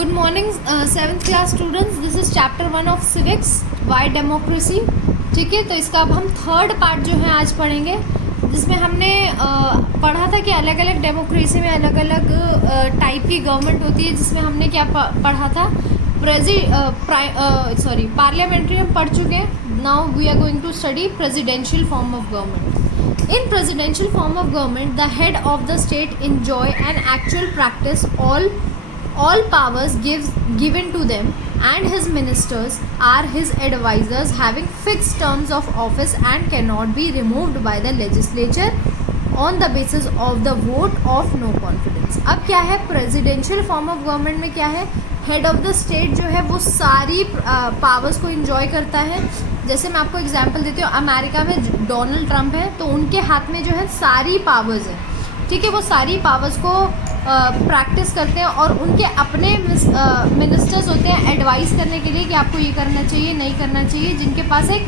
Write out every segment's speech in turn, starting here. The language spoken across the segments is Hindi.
Good morning seventh class students, this is chapter 1 of civics, Y democracy. ठीक है, तो इसका अब हम थर्ड पार्ट जो है आज पढ़ेंगे, जिसमें हमने पढ़ा था कि अलग अलग डेमोक्रेसी में अलग अलग टाइप की गवर्नमेंट होती है। जिसमें हमने क्या पढ़ा था, पार्लियामेंट्री हम पढ़ चुके हैं। Now we are going to study presidential form of government. In presidential form of government, the head of the state enjoy an actual practice all powers given to them, and his ministers are his advisors, having fixed terms of office and cannot be removed by the legislature on the basis of the vote of no confidence. अब क्या है प्रेसिडेंशियल फॉर्म ऑफ गवर्नमेंट में, क्या है, हेड ऑफ द स्टेट जो है वो सारी पावर्स को इंजॉय करता है। जैसे मैं आपको एग्जांपल देती हूँ, अमेरिका में डोनाल्ड ट्रंप है, तो उनके हाथ में जो है सारी पावर्स हैं। ठीक है, वो सारी पावर्स को प्रैक्टिस करते हैं और उनके अपने मिनिस्टर्स होते हैं एडवाइस करने के लिए कि आपको ये करना चाहिए, नहीं करना चाहिए, जिनके पास एक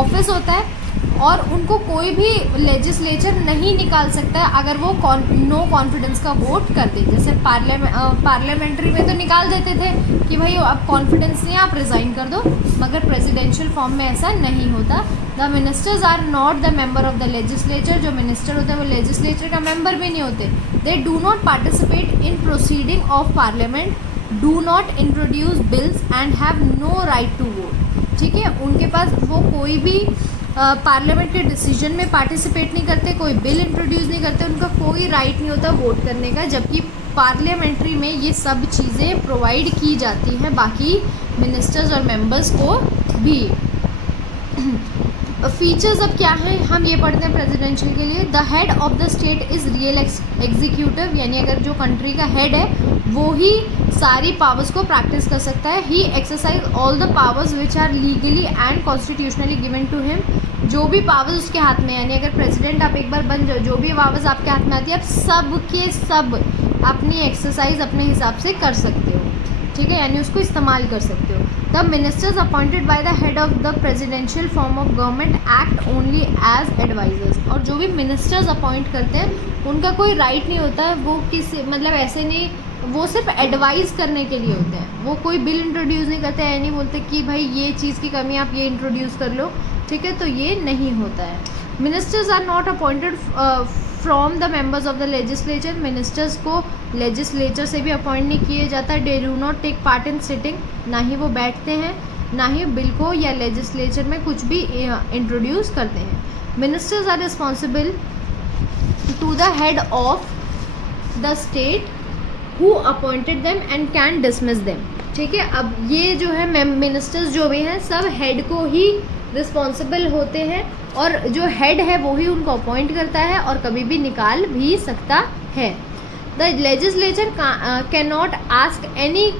ऑफिस होता है और उनको कोई भी लेजिस्लेचर नहीं निकाल सकता है अगर वो नो कॉन्फिडेंस का वोट कर दे। जैसे पार्लियामेंट्री में तो निकाल देते थे कि भाई अब कॉन्फिडेंस नहीं, आप रिज़ाइन कर दो, मगर प्रेसिडेंशियल फॉर्म में ऐसा नहीं होता। The ministers are not the member of the legislature. जो मिनिस्टर होते हैं वो लेजिस्लेचर का मेंबर भी नहीं होते। They do not participate in proceeding of parliament, do not introduce bills and have no right to vote. ठीक है, उनके पास वो कोई भी पार्लियामेंट के डिसीजन में पार्टिसिपेट नहीं करते, कोई बिल इंट्रोड्यूस नहीं करते, उनका कोई राइट नहीं होता वोट करने का। जबकि पार्लियामेंट्री में ये सब चीज़ें प्रोवाइड की जाती हैं बाकी मिनिस्टर्स और मेंबर्स को भी। फीचर्स अब क्या हैं, हम ये पढ़ते हैं प्रेसिडेंशियल के लिए। The head of the state is real executive, यानी अगर जो कंट्री का हेड है वो ही सारी पावर्स को प्रैक्टिस कर सकता है। He exercise all the powers which are legally and constitutionally given to him. जो भी पावर्स उसके हाथ में, यानी अगर प्रेसिडेंट आप एक बार बन जाओ, जो भी पावर्स आपके हाथ में आती है, आप सब के सब अपनी एक्सरसाइज अपने हिसाब से कर सकते हो। ठीक है, यानी उसको इस्तेमाल कर सकते हो। The ministers appointed by the head of the presidential form of government act only as advisers. और जो भी मिनिस्टर्स अपॉइंट करते हैं उनका कोई राइट नहीं होता है, वो किसी मतलब ऐसे नहीं, वो सिर्फ एडवाइस करने के लिए होते हैं। वो कोई बिल इंट्रोड्यूस नहीं करते हैं, नहीं बोलते कि भाई ये चीज़ की कमी आप ये इंट्रोड्यूस कर लो। ठीक है, तो ये नहीं होता है। Ministers are not appointed from the members of the legislature. Ministers को लेजिस्लेचर से भी अपॉइंट नहीं किया जाता। They do not take part in sitting, ना ही वो बैठते हैं, ना ही बिल को या लेजिस्लेचर में कुछ भी इंट्रोड्यूस करते हैं। Ministers are responsible to the head of the state who appointed them and can dismiss them. ठीक है, अब ये जो है मिनिस्टर्स जो भी हैं सब हेड को ही रिस्पॉन्सिबल होते हैं, और जो हेड है वो ही उनको अपॉइंट करता है और कभी भी निकाल भी सकता है। The legislature can not ask any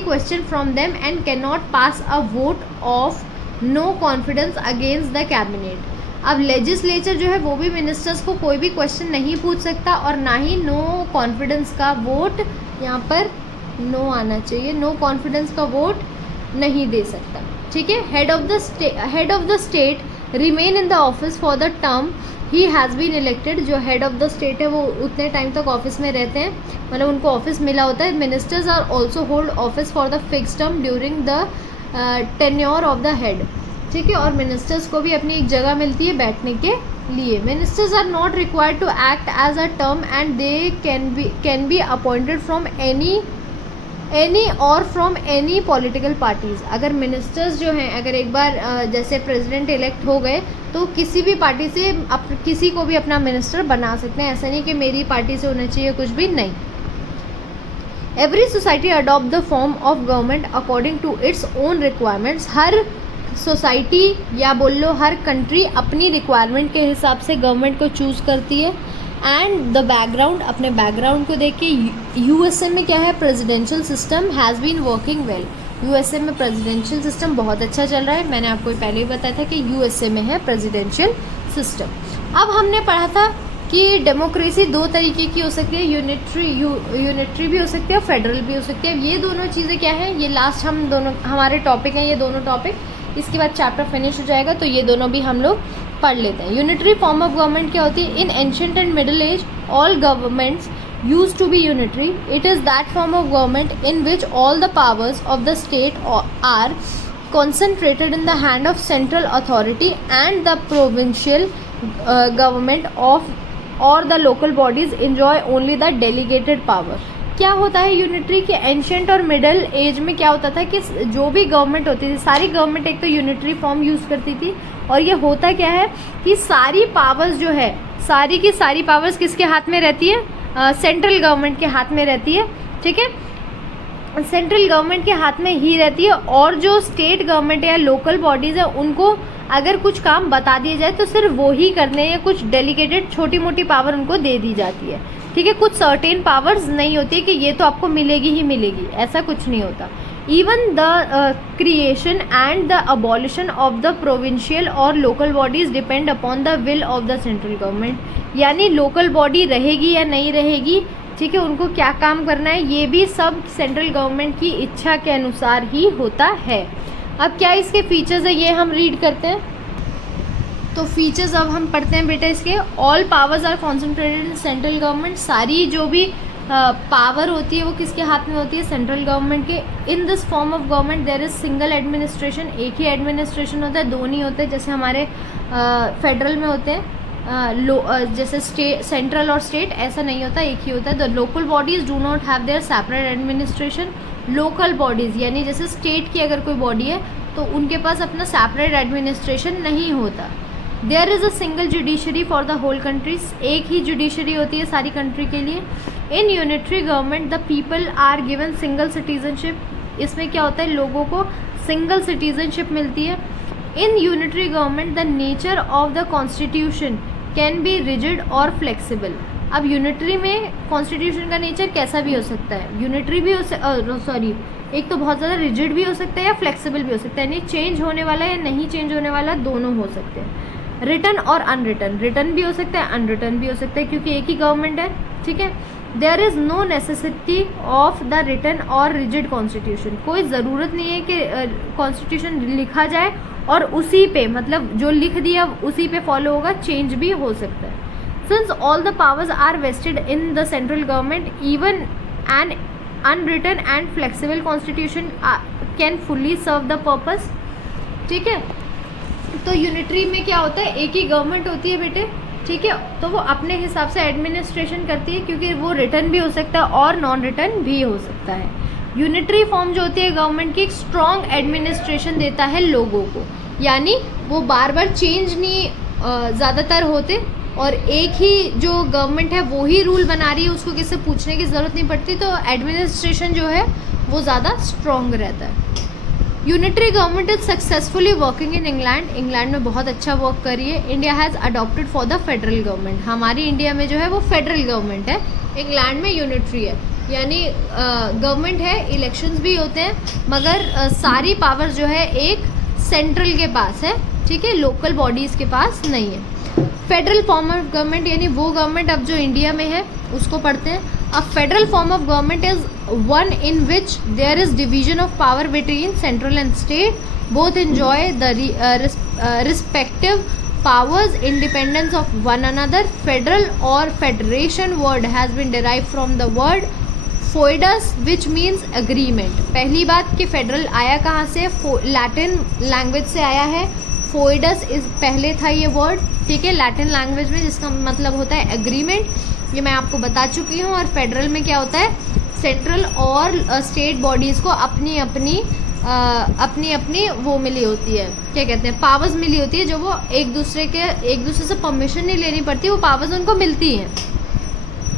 question from them and can not pass a vote of no confidence against the cabinet. अब लेजिस्लेचर जो है वो भी मिनिस्टर्स को कोई भी क्वेश्चन नहीं पूछ सकता, और ना ही नो कॉन्फिडेंस का वोट, यहाँ पर नो आना चाहिए, नो कॉन्फिडेंस का वोट नहीं दे सकता। ठीक है, head of the state remain in the office for the term he has been elected. जो हेड ऑफ द स्टेट है वो उतने टाइम तक ऑफिस में रहते हैं, मतलब उनको ऑफिस मिला होता है। Ministers are also hold office for the fix term during the tenure of the head. ठीक है, और मिनिस्टर्स को भी अपनी एक जगह मिलती है बैठने के लिए। Ministers are not required to act as a term and they can be appointed from any और फ्रॉम एनी पॉलिटिकल पार्टीज़। अगर मिनिस्टर्स जो हैं, अगर एक बार जैसे प्रेसिडेंट इलेक्ट हो गए तो किसी भी पार्टी से किसी को भी अपना मिनिस्टर बना सकते हैं। ऐसा नहीं कि मेरी पार्टी से होना चाहिए, कुछ भी नहीं। Every society adopt the form of government according to its own requirements. हर सोसाइटी या बोल लो हर कंट्री अपनी रिक्वायरमेंट के हिसाब से गवर्नमेंट को चूज़ करती है। एंड द बैकग्राउंड, अपने बैकग्राउंड को देख के यूएसए में क्या है, presidential system has been working well. USA में प्रेसिडेंशियल सिस्टम बहुत अच्छा चल रहा है। मैंने आपको पहले ही बताया था कि यूएसए में है प्रेसिडेंशियल सिस्टम। अब हमने पढ़ा था कि डेमोक्रेसी दो तरीके की हो सकती है, यूनिटरी भी हो सकती है और फेडरल भी हो सकती है। ये दोनों चीज़ें क्या है, ये लास्ट हम दोनों हमारे टॉपिक हैं, ये दोनों टॉपिक, इसके बाद चैप्टर फिनिश हो जाएगा, तो ये दोनों भी हम लोग पढ़ लेते हैं। यूनिटरी फॉर्म ऑफ गवर्नमेंट क्या होती है, इन ancient and middle age all governments used to be unitary. It is that form of government in which all the powers of the state are concentrated in the hand of central authority, and the provincial government of or the local bodies enjoy only the delegated power. क्या होता है यूनिटरी के एंशियंट और मिडल एज में क्या होता था कि जो भी गवर्नमेंट होती थी, सारी गवर्नमेंट एक तो यूनिटरी फॉर्म यूज़ करती थी, और ये होता क्या है कि सारी पावर्स जो है, सारी की सारी पावर्स किसके हाथ में रहती है? सेंट्रल गवर्नमेंट के हाथ में रहती है, ठीक है, सेंट्रल गवर्नमेंट के हाथ में ही रहती है। और जो स्टेट गवर्नमेंट या लोकल बॉडीज़ है उनको अगर कुछ काम बता दिए जाए तो सिर्फ वो ही करने, या कुछ डेलीगेटेड छोटी मोटी पावर उनको दे दी जाती है, ठीक है। कुछ सर्टेन पावर्स नहीं होती है कि ये तो आपको मिलेगी ही मिलेगी, ऐसा कुछ नहीं होता। Even the creation and the abolition of the provincial और local bodies depend upon the will of the central government, यानी लोकल बॉडी रहेगी या नहीं रहेगी, ठीक है, उनको क्या काम करना है, ये भी सब सेंट्रल गवर्नमेंट की इच्छा के अनुसार ही होता है। अब क्या इसके फीचर्स है ये हम रीड करते हैं। तो फीचर्स अब हम पढ़ते हैं बेटा इसके। All powers are concentrated in central government, सारी जो भी पावर होती है वो किसके हाथ में होती है? सेंट्रल गवर्नमेंट के। In this form of government there is single administration, एक ही एडमिनिस्ट्रेशन होता है, दो नहीं होते जैसे हमारे फेडरल में होते हैं, जैसे स्टेट, सेंट्रल और स्टेट, ऐसा नहीं होता, एक ही होता है। The local bodies do not have their separate administration. Local bodies यानी जैसे स्टेट की अगर कोई बॉडी है तो उनके पास अपना सेपरेट एडमिनिस्ट्रेशन नहीं होता। There is a single judiciary for the whole countries, एक ही जुडिशरी होती है सारी कंट्री के लिए। In unitary government the people are given single citizenship, इसमें क्या होता है, लोगों को सिंगल सिटीजनशिप मिलती है। In unitary government the nature of the constitution can be rigid or flexible. अब यूनिटरी में कॉन्स्टिट्यूशन का नेचर कैसा भी हो सकता है, यूनिटरी भी एक तो बहुत ज़्यादा रिजिड भी हो सकता है या फ्लेक्सिबल भी हो सकता है, यानी चेंज होने वाला या नहीं चेंज होने वाला दोनों हो सकते हैं। रिटन और अनरिटन, रिटन भी हो सकता है अनरिटन भी हो सकता है क्योंकि एक ही गवर्नमेंट है, ठीक है। There is no necessity of the written और रिजिड कॉन्स्टिट्यूशन, कोई ज़रूरत नहीं है कि कॉन्स्टिट्यूशन लिखा जाए और उसी पे, मतलब जो लिख दिया उसी पे फॉलो होगा, चेंज भी हो सकता है। Since all the powers are vested in the central government, even an unwritten and flexible constitution can fully serve the purpose, ठीक है। तो यूनिटरी में क्या होता है, एक ही गवर्नमेंट होती है बेटे, ठीक है, तो वो अपने हिसाब से एडमिनिस्ट्रेशन करती है क्योंकि वो रिटर्न भी हो सकता है और नॉन रिटर्न भी हो सकता है। यूनिटरी फॉर्म जो होती है गवर्नमेंट की, एक स्ट्रॉन्ग एडमिनिस्ट्रेशन देता है लोगों को, यानी वो बार बार चेंज नहीं ज़्यादातर होते, और एक ही जो गवर्नमेंट है वो ही रूल बना रही है, उसको किसी से पूछने की ज़रूरत नहीं पड़ती, तो एडमिनिस्ट्रेशन जो है वो ज़्यादा स्ट्रॉन्ग रहता है। Unitary government is successfully working in England, England में बहुत अच्छा वर्क कर रही है। India has adopted for the federal government, हमारी इंडिया में जो है वो फेडरल गवर्नमेंट है, इंग्लैंड में यूनिटरी है, यानी गवर्नमेंट है, इलेक्शंस भी होते हैं, मगर सारी पावर जो है एक सेंट्रल के पास है, ठीक है, लोकल बॉडीज़ के पास नहीं है। फेडरल फॉर्म ऑफ गवर्नमेंट यानी वो गवर्नमेंट अब जो इंडिया में है उसको पढ़ते हैं। A federal form of government is one in which there is division of power between central and state, both enjoy the respective powers independence of one another. Federal or federation word has been derived from the word foedus which means agreement. पहली बात कि फेडरल आया कहाँ से, लैटिन लैंग्वेज से आया है। फोइडस इस पहले था ये वर्ड, ठीक है, लैटिन लैंग्वेज में, जिसका मतलब होता है एग्रीमेंट, ये मैं आपको बता चुकी हूँ। और फेडरल में क्या होता है, सेंट्रल और स्टेट बॉडीज़ को अपनी अपनी वो मिली होती है, क्या कहते हैं, पावर्स मिली होती है, जो वो एक दूसरे से परमिशन नहीं लेनी पड़ती, वो पावर्स उनको मिलती हैं,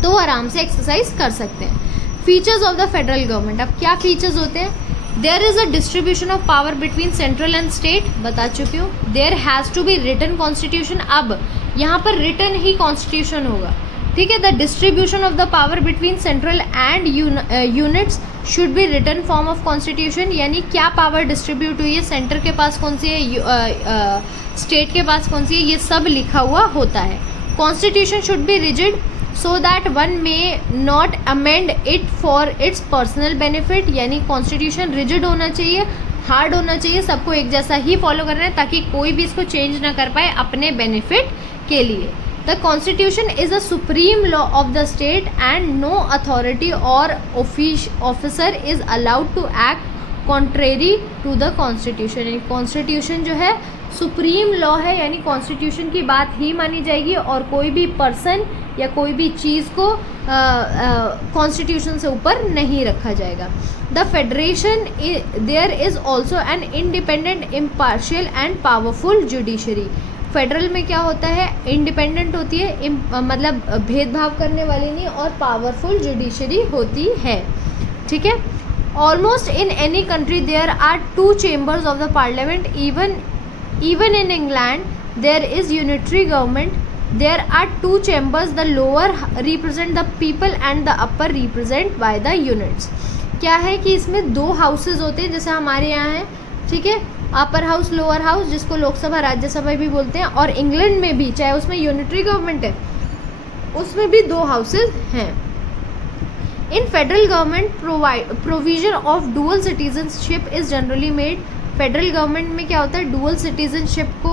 तो वो आराम से एक्सरसाइज कर सकते हैं। Features of the federal government, अब क्या फीचर्स होते हैं? There is a distribution of power between central and state, बता चुकी हूँ। There has to be written constitution, अब यहाँ पर रिटन ही कॉन्स्टिट्यूशन होगा, ठीक है। The distribution of the power between central and units should be written form of constitution, यानी क्या पावर डिस्ट्रीब्यूट हुई है, सेंटर के पास कौन सी है, स्टेट के पास कौन सी है, ये सब लिखा हुआ होता है। Constitution should be rigid so that one may not amend it for its personal benefit, यानी कॉन्स्टिट्यूशन रिजिड होना चाहिए, हार्ड होना चाहिए, सबको एक जैसा ही फॉलो करना है ताकि कोई भी इसको चेंज ना कर पाए अपने बेनिफिट के लिए। The constitution is the supreme law of the state and no authority or officer is allowed to act contrary to the constitution. यानी कॉन्स्टिट्यूशन जो है सुप्रीम लॉ है, यानी कॉन्स्टिट्यूशन की बात ही मानी जाएगी और कोई भी पर्सन या कोई भी चीज़ को कॉन्स्टिट्यूशन से ऊपर नहीं रखा जाएगा। The federation there is also an independent, impartial and powerful judiciary. Federal में क्या होता है, इंडिपेंडेंट होती है, मतलब भेदभाव करने वाली नहीं, और पावरफुल जुडिशरी होती है। ठीक है। Almost in any country there are 2 chambers of the parliament, even in England there is unitary government. There are 2 chambers, the lower represent the people and the upper represent by the units. क्या है कि इसमें 2 हाउसेज होते हैं जैसे हमारे यहाँ है, ठीक है, अपर हाउस लोअर हाउस, जिसको लोकसभा राज्यसभा भी बोलते हैं, और इंग्लैंड में भी चाहे उसमें यूनिटरी गवर्नमेंट है उसमें भी 2 हाउसेज हैं। इन federal government provision of dual citizenship is generally made. Federal government में क्या होता है, डुअल सिटीजनशिप को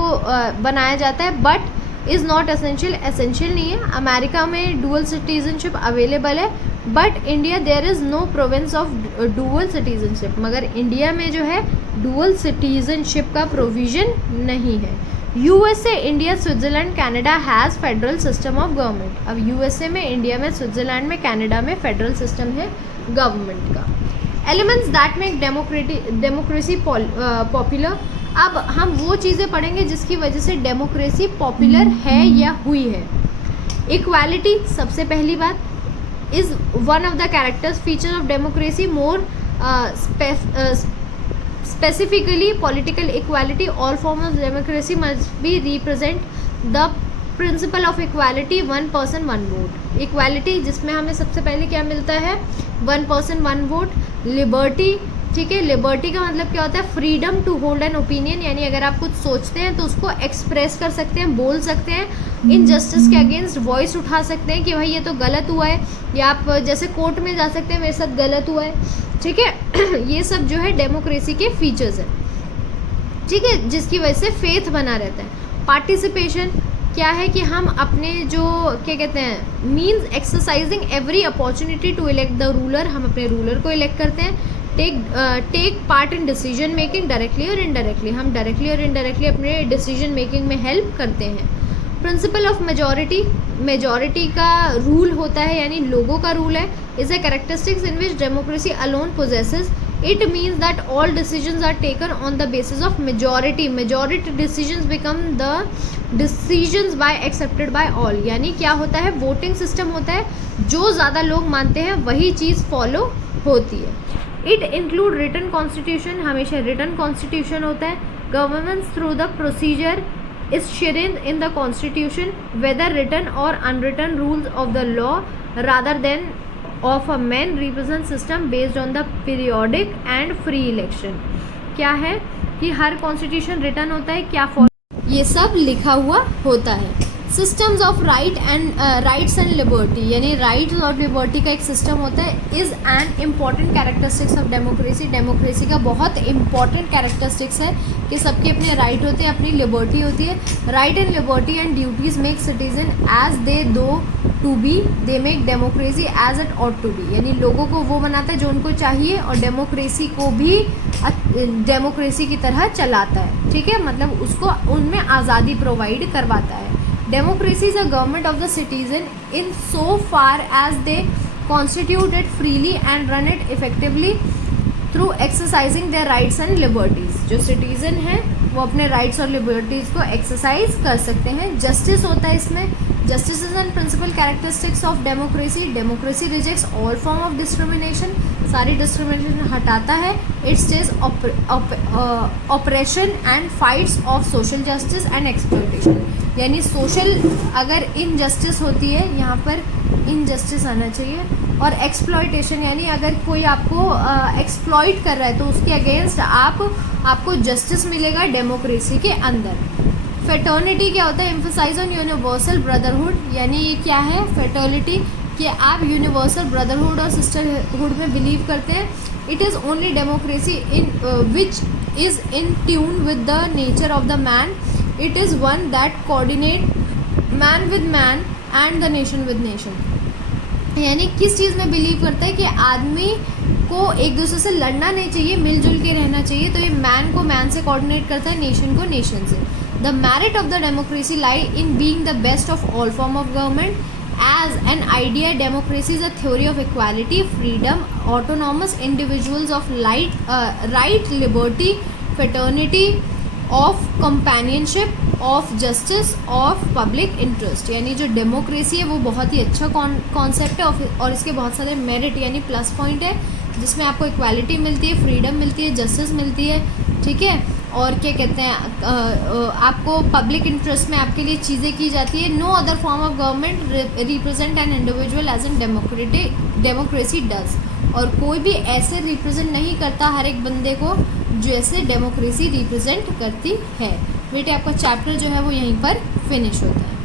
बनाया जाता है, बट इज़ नॉट एसेंशियल नहीं है। अमेरिका में डुअल सिटीजनशिप अवेलेबल है, but India there is no province of dual citizenship. मगर इंडिया में जो है डुअल सिटीजनशिप का प्रोविज़न नहीं है। USA, India, Switzerland, Canada has federal system of government. अब यूएसए में, इंडिया में, स्विट्ज़रलैंड में, कनाडा में फेडरल सिस्टम है गवर्नमेंट का। Elements that make democracy popular. अब हम वो चीज़ें पढ़ेंगे जिसकी वजह से डेमोक्रेसी पॉपुलर है या हुई है। इक्वालिटी, सबसे पहली बात, is one of the characters feature of democracy. More specifically political equality, all form of democracy must be represent the principle of equality, 1 person 1 vote. Equality जिसमें हमें सबसे पहले क्या मिलता है, 1 पर्सन 1 वोट। लिबर्टी, ठीक है, लिबर्टी का मतलब क्या होता है, freedom to hold an opinion, यानी अगर आप कुछ सोचते हैं तो उसको एक्सप्रेस कर सकते हैं, बोल सकते हैं, इनजस्टिस के अगेंस्ट वॉइस उठा सकते हैं कि भाई ये तो गलत हुआ है, या आप जैसे कोर्ट में जा सकते हैं मेरे साथ गलत हुआ है। ठीक है। ये सब जो है डेमोक्रेसी के फीचर्स हैं। ठीक है, जिसकी वजह से फेथ बना रहता है। पार्टिसिपेशन क्या है कि हम अपने जो क्या कहते हैं, means exercising every opportunity to elect the ruler, हम अपने रूलर को इलेक्ट करते हैं। Take part in decision making directly और इनडायरेक्टली, हम डायरेक्टली और इनडायरेक्टली अपने डिसीजन मेकिंग में हेल्प करते हैं। प्रिंसिपल ऑफ मेजॉरिटी, मेजॉरिटी का रूल होता है, यानी लोगों का रूल है, is a characteristics in which democracy alone possesses. It means that all decisions are taken on the basis of majority. Majority decisions become the decisions by accepted by all. यानी क्या होता है, वोटिंग सिस्टम होता है, जो ज़्यादा लोग मानते हैं वही चीज़ फॉलो होती है। इट इंक्लूड रिटन कॉन्स्टिट्यूशन, हमेशा रिटन कॉन्स्टिट्यूशन होता है। Governance through the procedure is enshrined in the constitution, whether written or unwritten rules of the law rather than of a man represent system based on the periodic and free election. क्या है कि हर कॉन्स्टिट्यूशन रिटर्न होता है, क्या ये सब लिखा हुआ होता है। Systems of rights and liberty, यानी राइट्स और लिबर्टी का एक सिस्टम होता है, is an important characteristics of democracy. Democracy का बहुत इंपॉर्टेंट कैरेक्टरिस्टिक्स है कि सबके अपने राइट होते हैं, अपनी लिबर्टी होती है। Right and liberty and duties make citizen as they do to be, they make democracy as it ought to be, यानी लोगों को वो बनाता है जो उनको चाहिए, और डेमोक्रेसी को भी डेमोक्रेसी की तरह चलाता है। ठीक है, मतलब उसको उनमें आज़ादी प्रोवाइड करवाता है। Democracy is a government of the citizen in so far as they constitute it freely and run it effectively through exercising their rights and liberties. जो सिटीज़न हैं वो अपने राइट्स और लिबर्टीज़ को एक्सरसाइज कर सकते हैं। जस्टिस होता है इसमें, justice is an principal characteristics of democracy. Democracy rejects all form of discrimination, सारी डिस्क्रिमिनेशन हटाता है। It stage operation and fights of social justice and exploitation, यानी सोशल अगर इनजस्टिस होती है, यहाँ पर इनजस्टिस आना चाहिए, और एक्सप्लॉयटेशन यानी अगर कोई आपको एक्सप्लॉइट कर रहा है तो उसके अगेंस्ट आपको जस्टिस मिलेगा डेमोक्रेसी के अंदर। फेटर्निटी क्या होता है, एम्फसाइज ऑन यूनिवर्सल ब्रदरहुड, यानी ये क्या है फेटर्निटी, कि आप यूनिवर्सल ब्रदरहुड और सिस्टरहुड में बिलीव करते हैं। It is only democracy in which is in tune with the nature of the man. It is one that coordinate man with man and the nation with nation, यानी किस चीज़ में बिलीव करता है कि आदमी को एक दूसरे से लड़ना नहीं चाहिए, मिलजुल के रहना चाहिए। तो ये मैन को मैन से कोऑर्डिनेट करता है, नेशन को नेशन से। The merit of the democracy lie in being the best of all form of government as an idea. Democracy is a theory of equality, freedom, autonomous individuals of right, liberty, fraternity, of companionship, of justice, of public interest. यानी जो डेमोक्रेसी है वो बहुत ही अच्छा कॉन्सेप्ट है और इसके बहुत सारे मेरिट यानी प्लस पॉइंट है, जिसमें आपको इक्वालिटी मिलती है, फ्रीडम मिलती है, जस्टिस मिलती है, ठीक है। और क्या कहते हैं, आपको पब्लिक इंटरेस्ट में आपके लिए चीज़ें की जाती है। No other form of government represent an individual as an democracy does. और कोई भी ऐसे रिप्रेजेंट नहीं करता हर एक बंदे को जैसे डेमोक्रेसी रिप्रेजेंट करती है। बेटे आपका चैप्टर जो है वो यहीं पर फिनिश होता है।